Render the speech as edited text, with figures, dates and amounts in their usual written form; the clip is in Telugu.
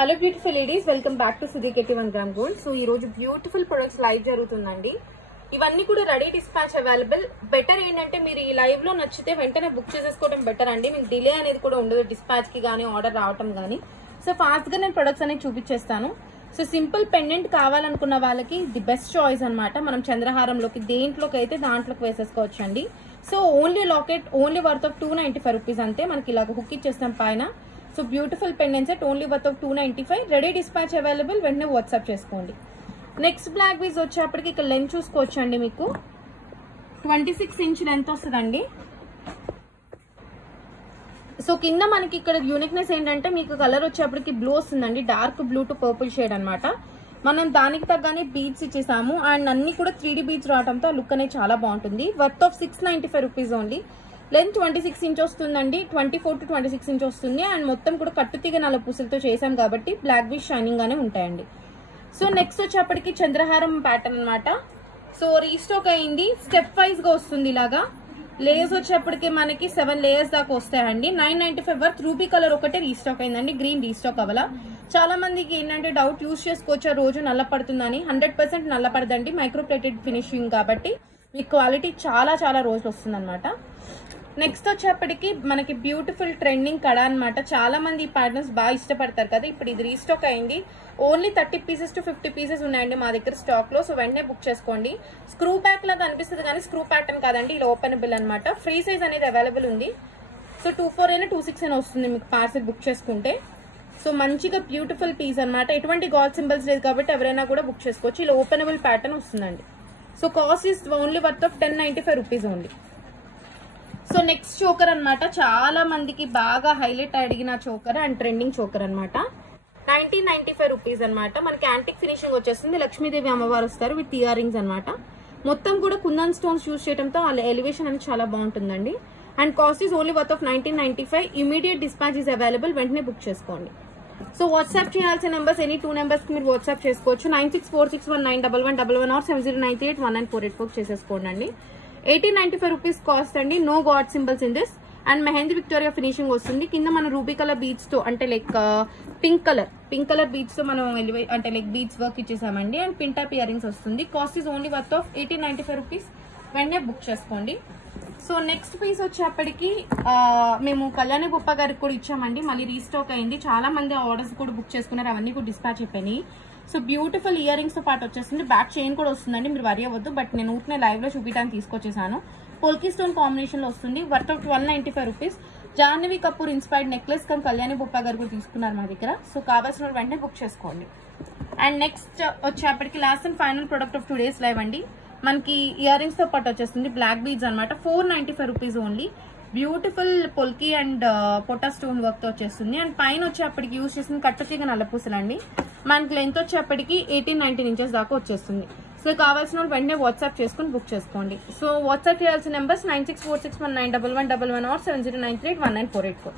Hello beautiful ladies, welcome back to సుధీ కెట్టి 1 గ్రామ్ గోల్డ్. సో ఈ రోజు బ్యూటిఫుల్ ప్రొడక్ట్స్ లైవ్ జరుగుతుందండి. ఇవన్నీ కూడా రెడీ డిస్పాచ్ అవైలబుల్. బెటర్ ఏంటంటే మీరు ఈ లైవ్ లో నచ్చితే వెంటనే బుక్ చేసేసుకోవడం బెటర్ అండి. మీకు డిలే అనేది కూడా ఉండదు డిస్పాచ్ కి గానీ ఆర్డర్ రావటం గానీ. సో ఫాస్ట్ గా నేను ప్రొడక్ట్స్ అనేది చూపించేస్తాను. సో సింపుల్ పెండెంట్ కావాలనుకున్న వాళ్ళకి ది బెస్ట్ చాయిస్ అనమాట. మనం చంద్రహారంలోకి దేంట్లోకి అయితే దాంట్లోకి వేసేసుకోవచ్చు అండి. So only locket only worth of 295 rupees అంతే. మనకి ఇలాగ హుక్ ఇచ్చేస్తాం పైన. So beautiful pendant set only worth of 295. Ready dispatch available. వెంటనే వాట్సాప్ చేసుకోండి. నెక్స్ట్ బ్లాక్ బీజ్ వచ్చేప్పటికి ఇక్కడ లెంత్ చూసుకోవచ్చు అండి. మీకు 26 ఇంచ్ లెంత్ వస్తుందండి. సో కింద మనకి ఇక్కడ యూనిక్నెస్ ఏంటంటే మీకు కలర్ వచ్చేప్పటికి బ్లూ వస్తుందండి. Dark blue to purple shade అనమాట. మనం దానికి తగ్గనే బీడ్స్ ఇచ్చేసాము. అండ్ అన్ని కూడా 3D బీడ్స్ రావడంతో లుక్ అనేది చాలా బాగుంటుంది. Worth of 695 rupees only. Length 26 inch వస్తుందండి. 24 to 26 ఇంచ్ వస్తుంది. అండ్ మొత్తం కూడా కట్టుతీగ 4 పూసలతో చేసాం కాబట్టి బ్లాక్ బీచ్ షైనింగ్ గానే ఉంటాయండి. సో నెక్స్ట్ వచ్చేప్పటికి చంద్రహారం ప్యాటర్న్ అనమాట. సో రీస్టాక్ అయింది. స్టెప్ వైజ్ గా వస్తుంది ఇలాగా. లేయర్స్ వచ్చేప్పటికి మనకి 7 లేయర్స్ దాకా వస్తాయండి. 995 వర్త్. రూబీ కలర్ ఒకటే రీస్టాక్ అయిందండి. గ్రీన్ రీస్టాక్ అవ్వాల. చాలా మందికి ఏంటంటే డౌట్, యూజ్ చేసుకోవచ్చా రోజు నల్ల పడుతుందని. 100% నల్ల పడదండి. మైక్రో ప్లేటెడ్ ఫినిషింగ్ కాబట్టి మీకు క్వాలిటీ చాలా చాలా రోజులు వస్తుంది అనమాట. నెక్స్ట్ వచ్చేప్పటికి మనకి బ్యూటిఫుల్ ట్రెండింగ్ కడ అనమాట. చాలా మంది ఈ ప్యాటర్న్స్ బాగా ఇష్టపడతారు కదా. ఇప్పుడు ఇది రీస్టాక్ అయింది. ఓన్లీ 30 పీసెస్ to 50 పీసెస్ ఉన్నాయండి మా దగ్గర స్టాక్ లో. సో వెంటనే బుక్ చేసుకోండి. స్క్రూ ప్యాక్ లాగా అనిపిస్తుంది కానీ స్క్రూ ప్యాటర్న్ కాదండి. ఇలా ఓపెనబుల్ అనమాట. ఫ్రీ సైజ్ అనేది అవైలబుల్ ఉంది. సో 24 అయినా 26 అయినా వస్తుంది మీకు పార్సల్ బుక్ చేసుకుంటే. సో మంచిగా బ్యూటిఫుల్ పీస్ అనమాట. ఎటువంటి గాడ్ సింబల్స్ లేదు కాబట్టి ఎవరైనా కూడా బుక్ చేసుకోవచ్చు. ఇలా ఓపెనబుల్ ప్యాటర్న్ వస్తుందండి. So cost is only worth of 1095 rupees only. So next choker అనమాట. చాలా మందికి బాగా హైలైట్ అడిగిన చోకర్ అండ్ ట్రెండింగ్ చోకర్ అనమాట. 1995 రూపీస్ అనమాట. మనకి యాంటిక్ ఫినిషింగ్ వచ్చేస్తుంది. లక్ష్మీదేవి అమ్మవారు వస్తారు విత్ ఇయర్ రింగ్స్ అనమాట. మొత్తం కూడా కుందన్ స్టోన్స్ యూజ్ చేయడంతో వాళ్ళ ఎలివేషన్ అనేది చాలా బాగుంటుందండి. And cost is only worth of 1995. Immediate dispatch is available. వెంటనే బుక్ చేసుకోండి. సో వాట్సాప్ చేయాల్సిన నెంబర్స్ ఎనీ 2 నెంబర్స్ కి మీరు వాట్సాప్ చేసుకోవచ్చు. 9646191111 ఆర్ 70981948 చేసేసుకోండి అండి. 1895 రూపీస్ కాస్ట్ అండి. No god symbols in this. And mehndi Victoria finishing వస్తుంది. కింద మన రూబీ కలర్ బీడ్స్ తో అంటే లైక్ పింక్ కలర్ బీడ్స్ తో మనం అంటే లైక్ బీడ్స్ వర్క్ ఇచ్చేసామండి. And pin type ear rings వస్తుంది. Cost is only worth of 1895 rupees. వెంటనే బుక్ చేసుకోండి. సో నెక్స్ట్ పీస్ వచ్చేప్పటికి మేము కళ్యాణి బొప్ప గారికి కూడా ఇచ్చామండి. మళ్ళీ రీస్టాక్ అయింది. చాలా మంది ఆర్డర్స్ కూడా బుక్ చేసుకున్నారు. అవన్నీ కూడా డిస్పాచ్ అయిపోయినాయి. సో బ్యూటిఫుల్ ఇయర్ రింగ్స్ తో పాటు వచ్చేస్తుంది. బ్యాక్ చైన్ కూడా వస్తుందండి. మీరు వరి అవ్వద్దు. బట్ నేను ఊరినే లైవ్ లో చూపించడానికి తీసుకొచ్చేసాను. పోల్కీ స్టోన్ కాంబినేషన్ లో వస్తుంది. Worth of 1295 rupees. Janhvi Kapoor inspired necklace కమ్ కళ్యాణి బొప్ప గారు కూడా తీసుకున్నారు మా దగ్గర. సో కావాల్సిన వెంటనే బుక్ చేసుకోండి. అండ్ నెక్స్ట్ వచ్చేప్పటికి last and final product of today's live అండి. మనకి ఇయర్ రింగ్స్ తో పాటు వచ్చేస్తుంది. బ్లాక్ బీడ్స్ అనమాట. 495 rupees only. Beautiful polki and పొటా స్టోన్ వర్క్ తో వచ్చేస్తుంది. అండ్ పైన వచ్చేప్పటికి యూజ్ చేసిన కట్టుతీగ నల్లపూసలు అండి. మనకి లెంత్ వచ్చేప్పటికి 18-19 ఇంచెస్ దాకా వచ్చేస్తుంది. సో కావాల్సిన వాళ్ళు వెంటనే వాట్సాప్ చేసుకుని బుక్ చేసుకోండి. సో వాట్సాప్ చేయాల్సిన నెంబర్స్ 9646191111 ఆర్ 70981948.